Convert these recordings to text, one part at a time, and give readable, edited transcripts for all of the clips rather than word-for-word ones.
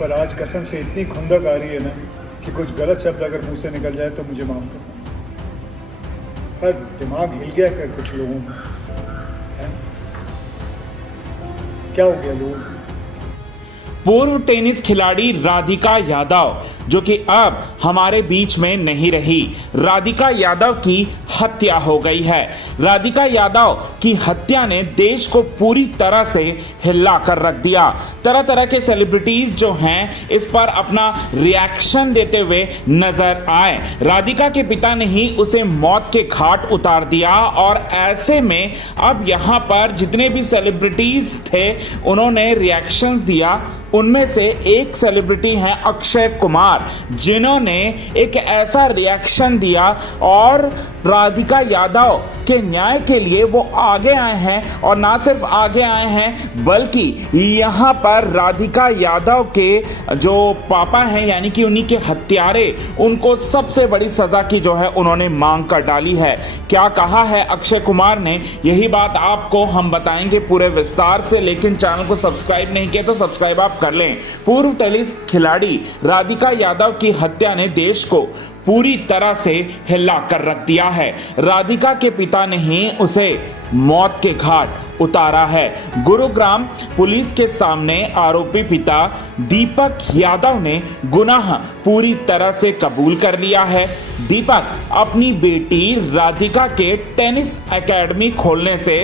पर आज कसम से इतनी खुंदक आ रही है ना कि कुछ गलत शब्द अगर मुंह से निकल जाए तो मुझे माफ़ करना। पर दिमाग हिल गया कर कुछ लोगों का है? क्या हो गया लोग? पूर्व टेनिस खिलाड़ी राधिका यादव जो कि अब हमारे बीच में नहीं रही, राधिका यादव की हत्या हो गई है। राधिका यादव की हत्या ने देश को पूरी तरह से हिला कर रख दिया। तरह तरह के सेलिब्रिटीज जो हैं इस पर अपना रिएक्शन देते हुए नजर आए। राधिका के पिता ने ही उसे मौत के घाट उतार दिया और ऐसे में अब यहाँ पर जितने भी सेलिब्रिटीज थे उन्होंने रिएक्शन दिया। उनमें से एक सेलिब्रिटी हैं अक्षय कुमार, जिन्होंने एक ऐसा रिएक्शन दिया और राधिका यादव के न्याय के लिए वो आगे आए हैं। और ना सिर्फ आगे आए हैं बल्कि यहाँ पर राधिका यादव के जो पापा हैं यानी कि उन्हीं के हत्यारे, उनको सबसे बड़ी सजा की जो है उन्होंने मांग कर डाली है। क्या कहा है अक्षय कुमार ने, यही बात आपको हम बताएंगे पूरे विस्तार से। लेकिन चैनल को सब्सक्राइब नहीं किया तो सब्सक्राइब आप कर लें। पूर्व टेनिस खिलाड़ी राधिका यादव की हत्या ने देश को पूरी तरह से हिला कर रख दिया है। राधिका के पिता ने ही उसे मौत के घाट उतारा है। गुरुग्राम पुलिस के सामने आरोपी पिता दीपक यादव ने गुनाह पूरी तरह से कबूल कर लिया है। दीपक अपनी बेटी राधिका के टेनिस एकेडमी खोलने से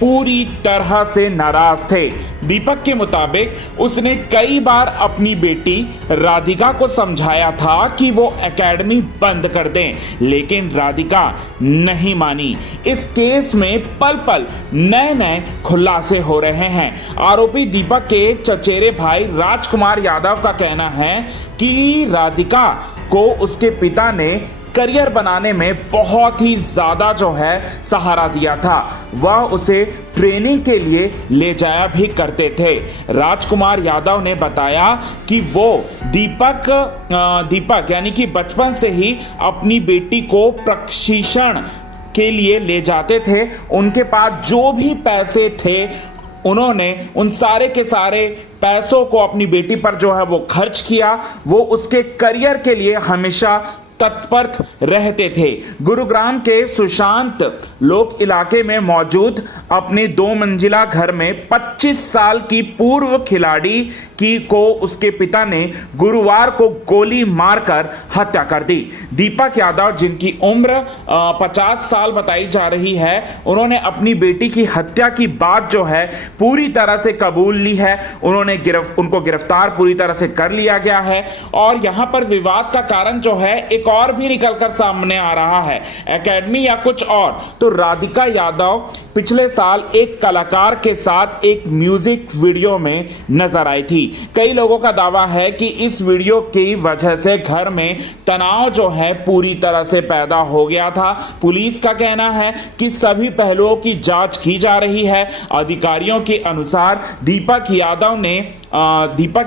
पूरी तरह से नाराज थे। दीपक के मुताबिक उसने कई बार अपनी बेटी राधिका को समझाया था कि वो एकेडमी बंद कर दें, लेकिन राधिका नहीं मानी। इस केस में पल पल नए नए खुलासे हो रहे हैं। आरोपी दीपक के चचेरे भाई राजकुमार यादव का कहना है कि राधिका को उसके पिता ने करियर बनाने में बहुत ही ज़्यादा जो है सहारा दिया था। वह उसे ट्रेनिंग के लिए ले जाया भी करते थे। राजकुमार यादव ने बताया कि वो दीपक यानी कि बचपन से ही अपनी बेटी को प्रशिक्षण के लिए ले जाते थे। उनके पास जो भी पैसे थे उन्होंने उन सारे के सारे पैसों को अपनी बेटी पर जो है वो खर्च किया। वो उसके करियर के लिए हमेशा तत्पर रहते थे। गुरुग्राम के सुशांत लोक इलाके में मौजूद अपने 2 मंजिला घर में 25 साल की पूर्व खिलाड़ी को उसके पिता ने गुरुवार को गोली मारकर हत्या कर दी। दीपक यादव, जिनकी उम्र 50 साल बताई जा रही है, उन्होंने अपनी बेटी की हत्या की बात जो है पूरी तरह से कबूल ली है। उनको गिरफ्तार पूरी तरह से कर लिया गया है। और यहां पर विवाद का कारण जो है एक और भी निकलकर सामने आ रहा है, एकेडमी या कुछ और। तो राधिका यादव पिछले साल एक कलाकार के साथ एक म्यूजिक वीडियो में नजर आई थी। कई लोगों का दावा है कि इस वीडियो की वजह से घर में तनाव जो है पूरी तरह से पैदा हो गया था। पुलिस का कहना है कि सभी पहलुओं की जांच की जा रही है। अधिकारियों के अनुसार दीपक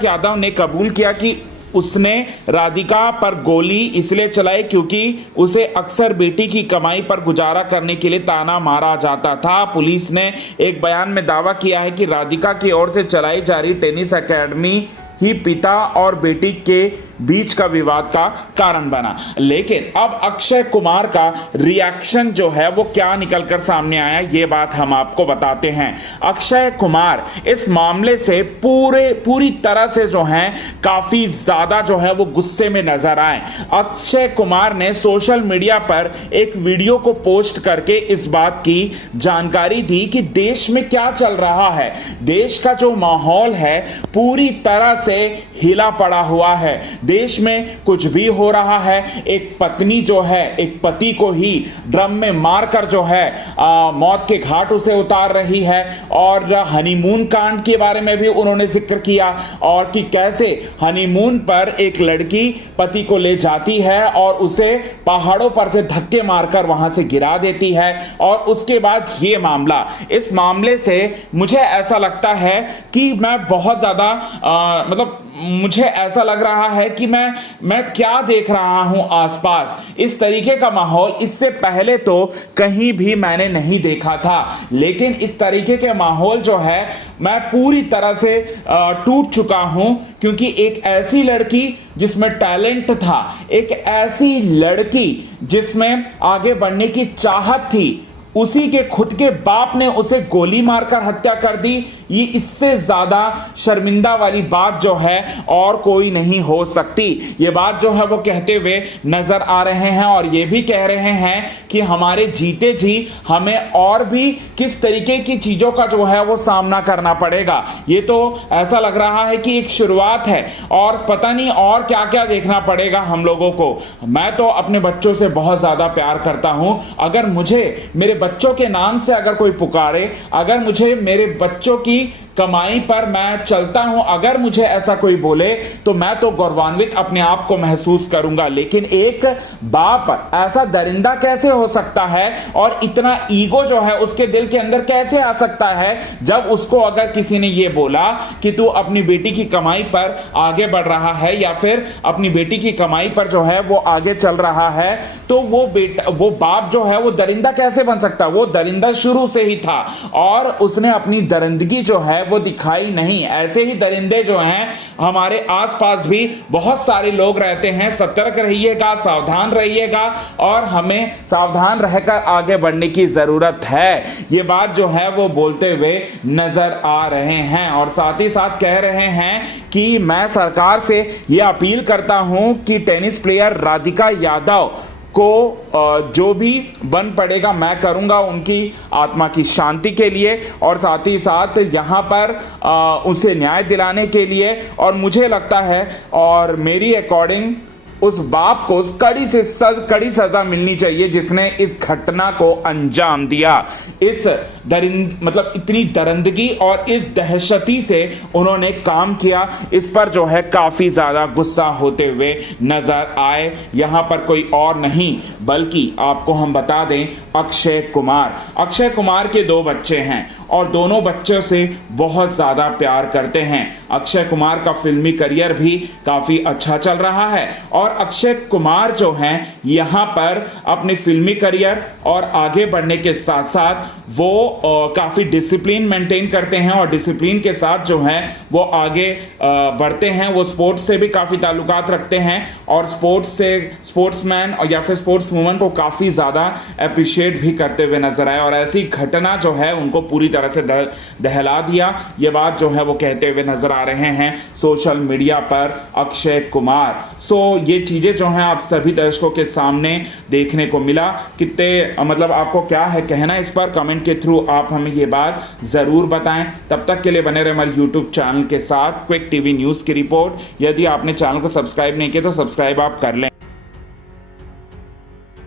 यादव ने कबूल किया कि उसने राधिका पर गोली इसलिए चलाई क्योंकि उसे अक्सर बेटी की कमाई पर गुजारा करने के लिए ताना मारा जाता था। पुलिस ने एक बयान में दावा किया है कि राधिका की ओर से चलाई जा रही टेनिस एकेडमी ही पिता और बेटी के बीच का विवाद का कारण बना। लेकिन अब अक्षय कुमार का रिएक्शन जो है वो क्या निकलकर सामने आया, ये बात हम आपको बताते हैं। अक्षय कुमार इस मामले से पूरी तरह से जो है काफी ज्यादा जो है वो गुस्से में नजर आए। अक्षय कुमार ने सोशल मीडिया पर एक वीडियो को पोस्ट करके इस बात की जानकारी दी कि देश में क्या चल रहा है। देश का जो माहौल है पूरी तरह से हिला पड़ा हुआ है। देश में कुछ भी हो रहा है। एक पत्नी जो है एक पति को ही ड्रम में मारकर जो है मौत के घाट उसे उतार रही है। और हनीमून कांड के बारे में भी उन्होंने जिक्र किया और कि कैसे हनीमून पर एक लड़की पति को ले जाती है और उसे पहाड़ों पर से धक्के मारकर वहां से गिरा देती है। और उसके बाद ये मामला, इस मामले से मुझे ऐसा लगता है कि मैं बहुत ज्यादा मतलब मुझे ऐसा लग रहा है कि मैं क्या देख रहा हूं आसपास। इस तरीके का माहौल इससे पहले तो कहीं भी मैंने नहीं देखा था, लेकिन इस तरीके के माहौल जो है मैं पूरी तरह से टूट चुका हूं, क्योंकि एक ऐसी लड़की जिसमें टैलेंट था, एक ऐसी लड़की जिसमें आगे बढ़ने की चाहत थी, उसी के खुद के बाप ने उसे गोली मारकर हत्या कर दी। ये इससे ज्यादा शर्मिंदा वाली बात जो है और कोई नहीं हो सकती। ये बात जो है वो कहते हुए नजर आ रहे हैं और ये भी कह रहे हैं कि हमारे जीते जी हमें और भी किस तरीके की चीजों का जो है वो सामना करना पड़ेगा। ये तो ऐसा लग रहा है कि एक शुरुआत है और पता नहीं और क्या क्या देखना पड़ेगा हम लोगों को। मैं तो अपने बच्चों से बहुत ज्यादा प्यार करता हूं। अगर मुझे मेरे बच्चों के नाम से अगर कोई पुकारे, अगर मुझे मेरे बच्चों की कमाई पर मैं चलता हूं, अगर मुझे ऐसा कोई बोले तो मैं तो गौरवान्वित अपने आप को महसूस करूंगा। लेकिन एक बाप ऐसा दरिंदा कैसे हो सकता है और इतना ईगो जो है उसके दिल के अंदर कैसे आ सकता है, जब उसको अगर किसी ने ये बोला कि तू अपनी बेटी की कमाई पर आगे बढ़ रहा है या फिर अपनी बेटी की कमाई पर जो है वो आगे चल रहा है, तो वो बाप जो है वो दरिंदा कैसे बन सकता है? वो दरिंदा शुरू से ही था और उसने अपनी दरिंदगी जो है वो दिखाई नहीं। ऐसे ही दरिंदे जो हैं हमारे आसपास भी बहुत सारे लोग रहते हैं। सतर्क रहिएगा, सावधान रहिएगा और हमें सावधान रहकर आगे बढ़ने की जरूरत है। ये बात जो है वो बोलते हुए नजर आ रहे हैं और साथ ही साथ कह रहे हैं कि मैं सरकार से ये अपील करता हूं कि टेनिस प्लेयर राधिका यादव को जो भी बन पड़ेगा मैं करूंगा उनकी आत्मा की शांति के लिए और साथ ही साथ यहाँ पर उसे न्याय दिलाने के लिए। और मुझे लगता है और मेरी अकॉर्डिंग उस बाप को कड़ी सजा मिलनी चाहिए जिसने इस घटना को अंजाम दिया। इस मतलब इतनी दरिंदगी और इस दहशती से उन्होंने काम किया, इस पर जो है काफी ज्यादा गुस्सा होते हुए नजर आए। यहां पर कोई और नहीं बल्कि आपको हम बता दें अक्षय कुमार के 2 बच्चे हैं और दोनों बच्चों से बहुत ज्यादा प्यार करते हैं। अक्षय कुमार का फिल्मी करियर भी काफी अच्छा चल रहा है और अक्षय कुमार जो हैं यहाँ पर अपने फिल्मी करियर और आगे बढ़ने के साथ साथ वो काफी डिसिप्लिन मेंटेन करते हैं और डिसिप्लिन के साथ जो है वो आगे बढ़ते हैं। वो स्पोर्ट्स से भी काफी ताल्लुकात रखते हैं और स्पोर्ट्समैन और या फिर स्पोर्ट्स वूमन को काफी ज्यादा अप्रिशिएट भी करते हुए नजर आए और ऐसी घटना जो है उनको पूरी तरह से दहला दिया। ये बात जो है वो कहते हुए नजर आ रहे हैं सोशल मीडिया पर अक्षय कुमार। ये चीजें जो हैं आप सभी दर्शकों के सामने देखने को मिला। कितने मतलब आपको क्या है कहना इस पर, कमेंट के थ्रू आप हमें ये बात जरूर बताएं। तब तक के लिए बने रहे हमारे यूट्यूब चैनल के साथ। क्विक टीवी न्यूज की रिपोर्ट। यदि आपने चैनल को सब्सक्राइब नहीं किया तो सब्सक्राइब आप कर लें।